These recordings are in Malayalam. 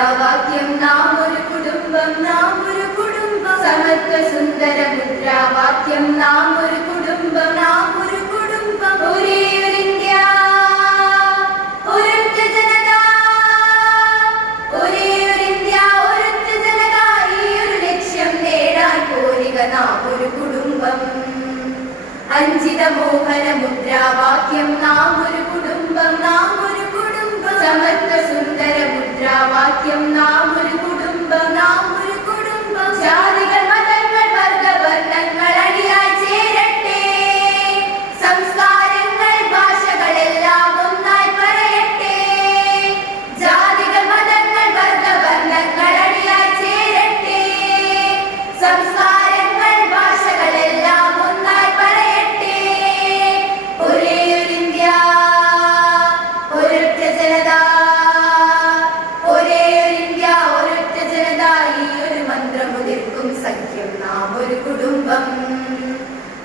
യാവാക്യം നാം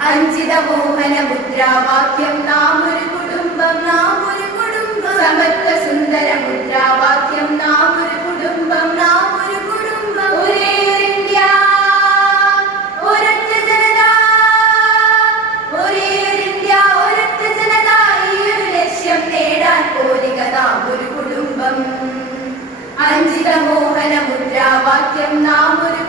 അഞ്ചിത മുദ്രാവാക്യം നാം ഒരു കുടുംബം നാം ഒരു കുടുംബം. സമത്വ സുന്ദര മുദ്രാവാക്യം നാം ഒരു കുടുംബം. നാം ഒരു കുടുംബം ഒരേ ഇന്ത്യ ഒരൊറ്റ ജനത. ഒരേ ഇന്ത്യ ഒരൊറ്റ ജനത. ഈ ഒരു ലക്ഷ്യം നേടാൻ പോരുക നാം ഒരു കുടുംബം. അഞ്ചിത മുദ്രാവാക്യം നാം ഒരു